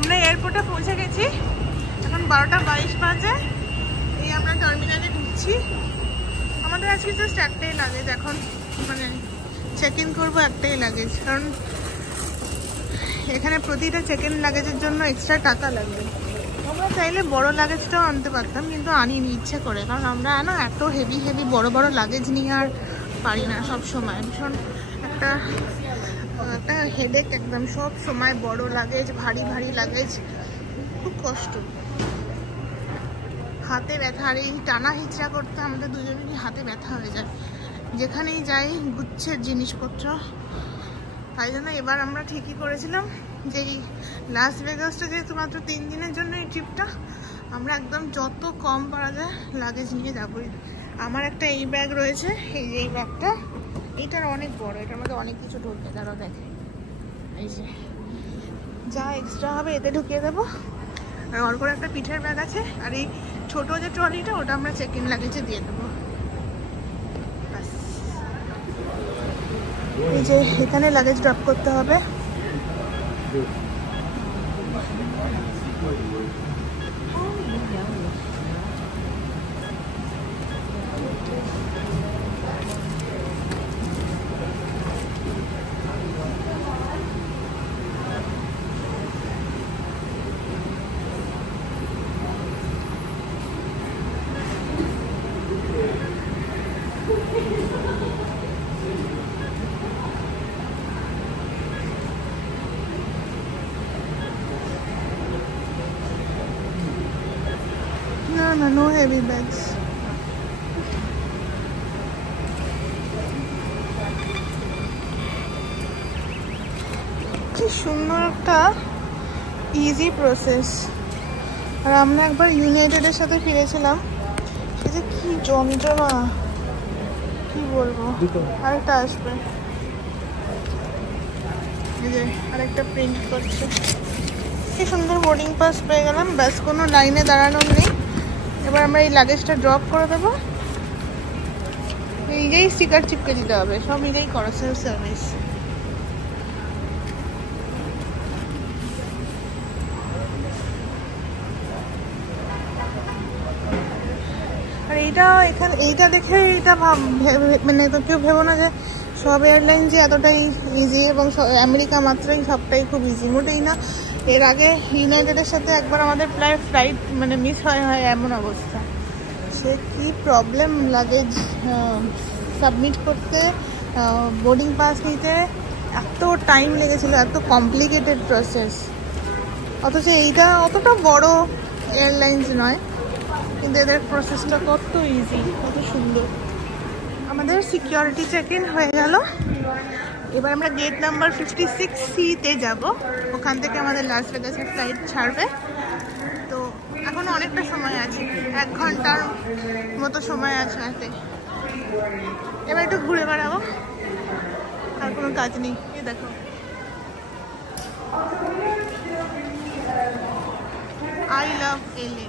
আমরা এয়ারপোর্টে পৌঁছে গেছি, এখন 12টা 22 বাজে। এই আমরা টার্মিনালে ঢুকছি। আমাদের আজকে জাস্ট একটাই লাগেজ, এখন মানে চেক ইন করবো একটাই লাগেজ, কারণ এখানে প্রতিটা চেক ইন লাগেজের জন্য এক্সট্রা টাকা লাগবে। আমরা চাইলে বড় লাগেজটাও আনতে পারতাম, কিন্তু আনিনি ইচ্ছে করে, কারণ আমরা না এত হেভি হেভি বড় বড় লাগেজ নিয়ে আর পারি না সব সময়। ভীষণ একটা হেডেক একদম, সব সময় বড় লাগেজ, ভারী ভারী লাগেজ, খুব কষ্ট, হাতে ব্যথা। আর এই টানা হিচড়া করতে আমাদের দুজনেরই হাতে ব্যথা হয়ে যায় যেখানেই যাই, গুচ্ছের জিনিসপত্র। তাই জন্য এবার আমরা ঠিকই করেছিলাম যে এই লাস ভেগাসটা যেহেতু মাত্র 3 দিনের জন্য এই ট্রিপটা, আমরা একদম যত কম পারা যায় লাগেজ নিয়ে যাবোই। আমার একটা এই ব্যাগ রয়েছে, এই ব্যাগটা, এইটার অনেক বড়, এটার মধ্যে অনেক কিছু ঢুকবে। তারা দেখে এই যে যা এক্সট্রা হবে এতে ঢুকিয়ে দেবো। আর ওর করে একটা পিঠের ব্যাগ আছে, আর এই ছোটো যে ট্রলিটা ওটা আমরা চেক ইন লাগেজে দিয়ে দেবো। এই যে এখানে লাগেজ ড্রপ করতে হবে। No heavy bags. কি সুন্দর একটা ইজি প্রসেস। আর আমরা একবার ইউনাইটেডের সাথে ফিরেছিলাম, সেটা কি যন্ত্রণা, কি বলবো। আরেকটা আসবে, এই যে আরেকটা প্রিন্ট করছে। কি সুন্দর বোর্ডিং পাস পেয়ে গেলাম, ব্যাস কোনো লাইনে দাঁড়ানোর নেই। এবার আমরা এই লাগেজটা ড্রপ করে দেবো, নিজেই স্টিকার চিপকে দিতে হবে, সব নিজেই করো, সেলফ সার্ভিস। আর এইটা দেখে মানে তো কেউ ভেবো না যে সব এয়ারলাইন যে এতটাই ইজি, এবং আমেরিকা মাত্রই সবটাই খুব ইজি, মোটেই না। এর আগে ইউনাইটেডের সাথে একবার আমাদের ফ্লাইট মানে মিস হয় এমন অবস্থা। সে কি প্রবলেম, লাগেজ সাবমিট করতে, বোর্ডিং পাস নিতে এত টাইম লেগেছিলো, এত কমপ্লিকেটেড প্রসেস। অথচ এইটা অতটা বড় এয়ারলাইন্স নয়, কিন্তু এদের প্রসেসটা কত ইজি, কত সুন্দর। আমাদের সিকিউরিটি চেক ইন হয়ে গেল। এবার আমরা গেট নাম্বার 56C-তে যাব, ওখান থেকে আমাদের লাস ভেগাসের ফ্লাইট ছাড়বে। তো এখন অনেকটা সময় আছে, 1 ঘন্টার মতো সময় আছে হাতে। এবার একটু ঘুরে বেড়াবো, আর কোনো কাজ নেই। এই দেখো, I love LA।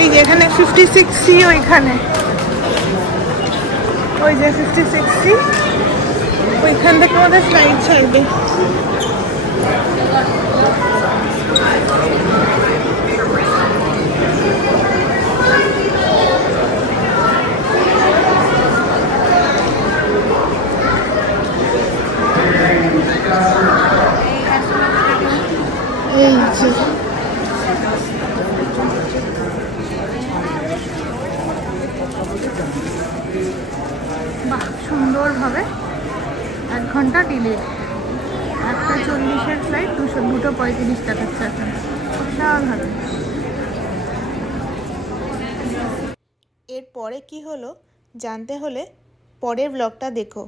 এই যে এখানে 56C, ওইখানে ওই যে 56C, ওইখান থেকে আমাদের ফ্লাইট ছাড়বে। ঘন্টা ডিলে, 1:40-এর ফ্লাইট 2:35 দেখাচ্ছে এখন। অসাধারণ। এরপরে কি হলো জানতে হলে পরের ব্লগটা দেখো।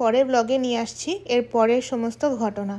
পরের ব্লগে নিয়ে আসছি এর পরের সমস্ত ঘটনা।